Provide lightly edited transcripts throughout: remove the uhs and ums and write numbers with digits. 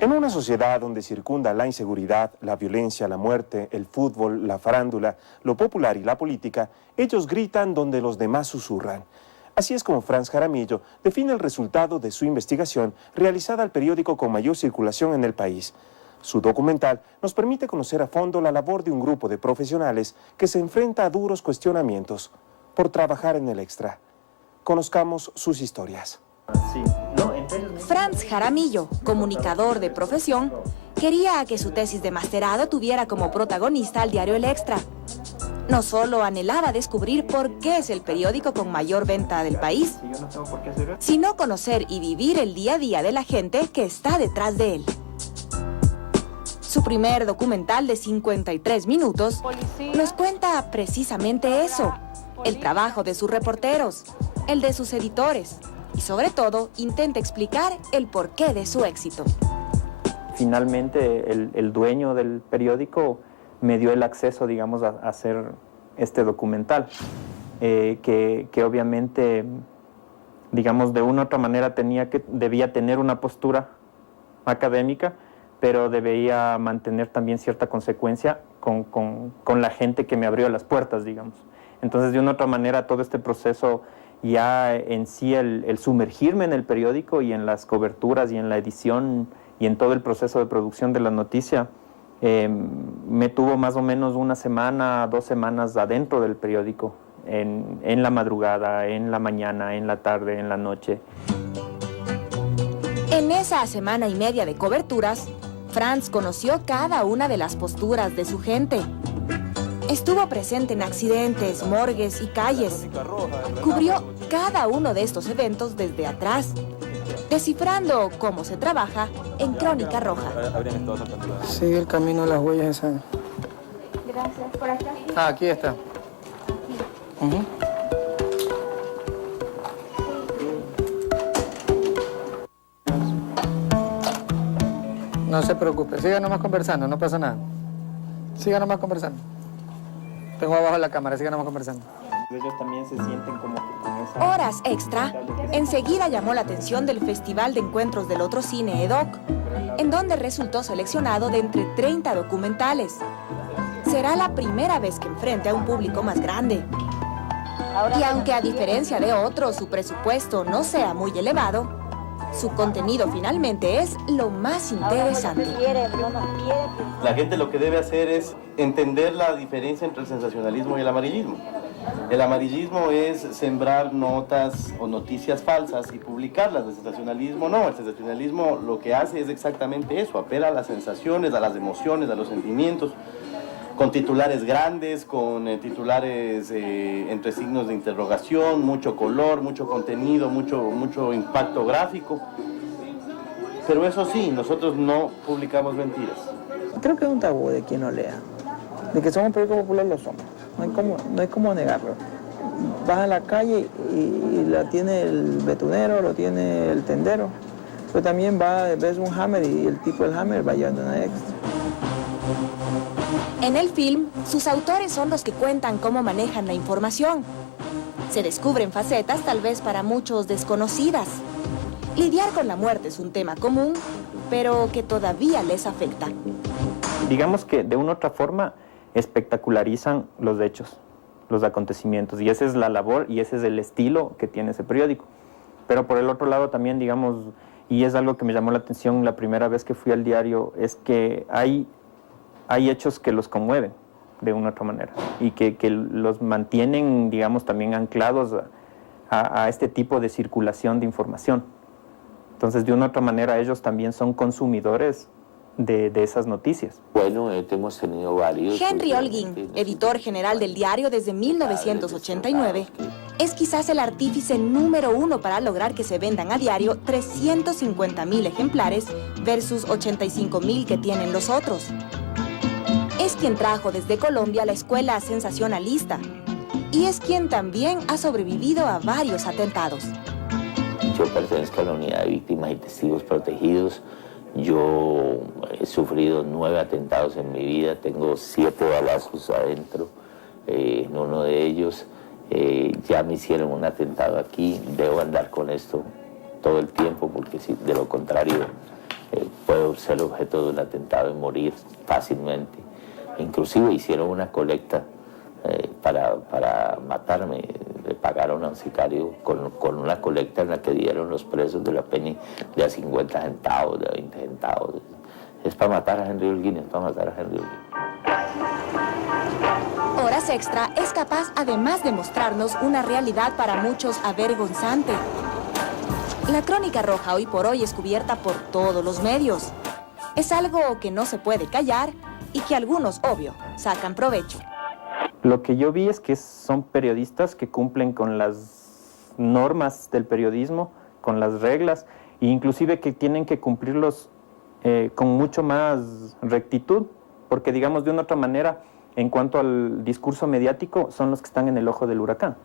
En una sociedad donde circunda la inseguridad, la violencia, la muerte, el fútbol, la farándula, lo popular y la política, ellos gritan donde los demás susurran. Así es como Franz Jaramillo define el resultado de su investigación realizada al periódico con mayor circulación en el país. Su documental nos permite conocer a fondo la labor de un grupo de profesionales que se enfrenta a duros cuestionamientos por trabajar en el extra. Conozcamos sus historias. Franz Jaramillo, comunicador de profesión, quería que su tesis de masterado tuviera como protagonista al diario El Extra. No solo anhelaba descubrir por qué es el periódico con mayor venta del país, sino conocer y vivir el día a día de la gente que está detrás de él. Su primer documental de 53 minutos nos cuenta precisamente eso, el trabajo de sus reporteros, el de sus editores, y sobre todo intenta explicar el porqué de su éxito. Finalmente el dueño del periódico me dio el acceso, digamos, a hacer este documental, que obviamente, digamos, de una u otra manera debía tener una postura académica, pero debía mantener también cierta consecuencia con la gente que me abrió las puertas, digamos. Entonces, de una u otra manera, todo este proceso, ya en sí el sumergirme en el periódico y en las coberturas y en la edición y en todo el proceso de producción de la noticia, me tuvo más o menos una semana, 2 semanas adentro del periódico, en la madrugada, en la mañana, en la tarde, en la noche. En esa semana y media de coberturas, Franz conoció cada una de las posturas de su gente. Estuvo presente en accidentes, morgues y calles. Cubrió cada uno de estos eventos desde atrás, descifrando cómo se trabaja en Crónica Roja. Sigue el camino de las huellas de sangre. Gracias. ¿Por acá? Ah, aquí está. No se preocupe, siga nomás conversando, no pasa nada. Siga nomás conversando. Tengo abajo la cámara, siga nomás conversando. Ellos también se sienten como que con esa... Horas Extra enseguida llamó la atención del Festival de Encuentros del Otro Cine EDOC, en donde resultó seleccionado de entre 30 documentales. Será la primera vez que enfrente a un público más grande. Y aunque a diferencia de otros su presupuesto no sea muy elevado, su contenido finalmente es lo más interesante. La gente lo que debe hacer es entender la diferencia entre el sensacionalismo y el amarillismo. El amarillismo es sembrar notas o noticias falsas y publicarlas. El sensacionalismo no. El sensacionalismo lo que hace es exactamente eso, apela a las sensaciones, a las emociones, a los sentimientos, con titulares grandes, con titulares entre signos de interrogación, mucho color, mucho contenido, mucho impacto gráfico. Pero eso sí, nosotros no publicamos mentiras. Creo que es un tabú de quien no lea. De que somos un periódico popular, lo somos. No hay cómo negarlo. Vas a la calle y la tiene el betunero, lo tiene el tendero. Pero también ves un Hammer y el tipo del Hammer va llevando una extra. En el film, sus autores son los que cuentan cómo manejan la información. Se descubren facetas tal vez para muchos desconocidas. Lidiar con la muerte es un tema común, pero que todavía les afecta. Digamos que de una u otra forma espectacularizan los hechos, los acontecimientos, y esa es la labor y ese es el estilo que tiene ese periódico. Pero por el otro lado también, digamos, y es algo que me llamó la atención la primera vez que fui al diario, es que hay hechos que los conmueven de una u otra manera y que los mantienen, digamos, también anclados a este tipo de circulación de información. Entonces, de una u otra manera, ellos también son consumidores de esas noticias. Bueno, hemos tenido varios. Henry Holguín, editor general del diario desde 1989, es quizás el artífice número 1 para lograr que se vendan a diario 350,000 ejemplares versus 85,000 que tienen los otros. Es quien trajo desde Colombia la escuela sensacionalista y es quien también ha sobrevivido a varios atentados. Yo pertenezco a la unidad de víctimas y testigos protegidos. Yo he sufrido 9 atentados en mi vida, tengo 7 balazos adentro. En uno de ellos ya me hicieron un atentado aquí. Debo andar con esto todo el tiempo porque si de lo contrario puedo ser objeto de un atentado y morir fácilmente. Inclusive hicieron una colecta para matarme, le pagaron a un sicario con una colecta en la que dieron los presos de la penny de a 50 centavos, de a 20 centavos. Es para matar a Henry Holguín, es para matar a Henry Holguín. Horas Extra es capaz además de mostrarnos una realidad para muchos avergonzante. La Crónica Roja hoy por hoy es cubierta por todos los medios. Es algo que no se puede callar y que algunos, obvio, sacan provecho. Lo que yo vi es que son periodistas que cumplen con las normas del periodismo, con las reglas, e inclusive que tienen que cumplirlos con mucho más rectitud, porque digamos de una otra manera, en cuanto al discurso mediático, son los que están en el ojo del huracán.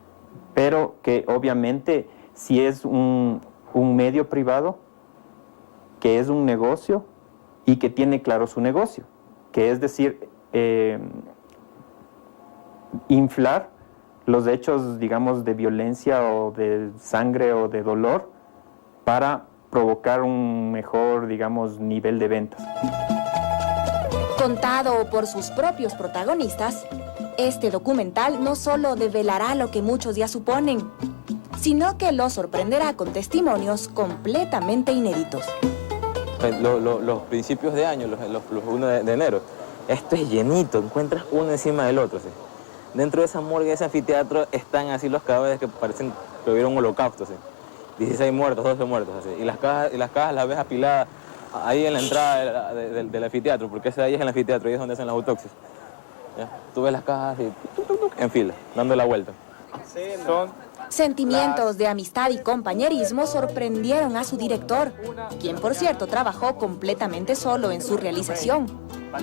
Pero que obviamente si es un medio privado, que es un negocio y que tiene claro su negocio, que es decir, inflar los hechos, digamos, de violencia o de sangre o de dolor para provocar un mejor, digamos, nivel de ventas. Contado por sus propios protagonistas, este documental no solo develará lo que muchos ya suponen, sino que los sorprenderá con testimonios completamente inéditos. Los principios de año, los 1 de enero, esto es llenito, encuentras uno encima del otro. ¿Sí? Dentro de esa morgue, de ese anfiteatro, están así los cadáveres que parecen que hubiera un holocausto. ¿Sí? 16 muertos, 12 muertos. Así. Y las cajas las ves apiladas ahí en la entrada del anfiteatro, porque ese de ahí es el anfiteatro, ahí es donde hacen las autopsias. ¿Ya? Tú ves las cajas así, en fila, dando la vuelta. Sentimientos de amistad y compañerismo sorprendieron a su director, quien por cierto trabajó completamente solo en su realización.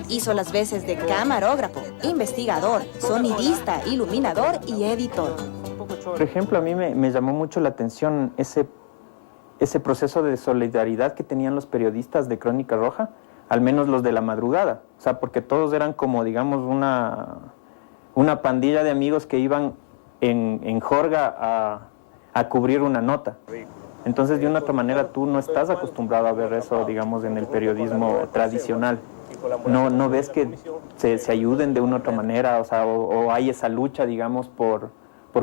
Hizo las veces de camarógrafo, investigador, sonidista, iluminador y editor. Por ejemplo, a mí me llamó mucho la atención ese proceso de solidaridad que tenían los periodistas de Crónica Roja, al menos los de la madrugada. O sea, porque todos eran como, digamos, una pandilla de amigos que iban en jorga a cubrir una nota. Entonces, de una otra manera, tú no estás acostumbrado a ver eso, digamos, en el periodismo tradicional. No ves que se ayuden de una otra manera, o sea, o hay esa lucha, digamos, por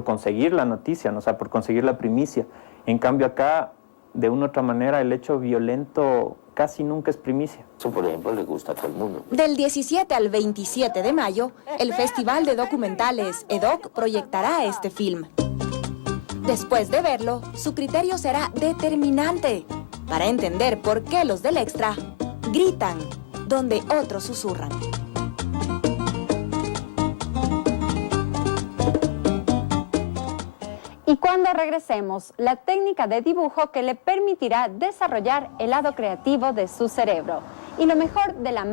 conseguir la noticia, ¿no? O sea, por conseguir la primicia. En cambio, acá, de una otra manera, el hecho violento casi nunca es primicia. Eso, por ejemplo, le gusta a todo el mundo. Del 17 al 27 de mayo, el Festival de Documentales EDOC proyectará este film. Después de verlo, su criterio será determinante para entender por qué los del Extra gritan donde otros susurran. Y cuando regresemos, la técnica de dibujo que le permitirá desarrollar el lado creativo de su cerebro. Y lo mejor de la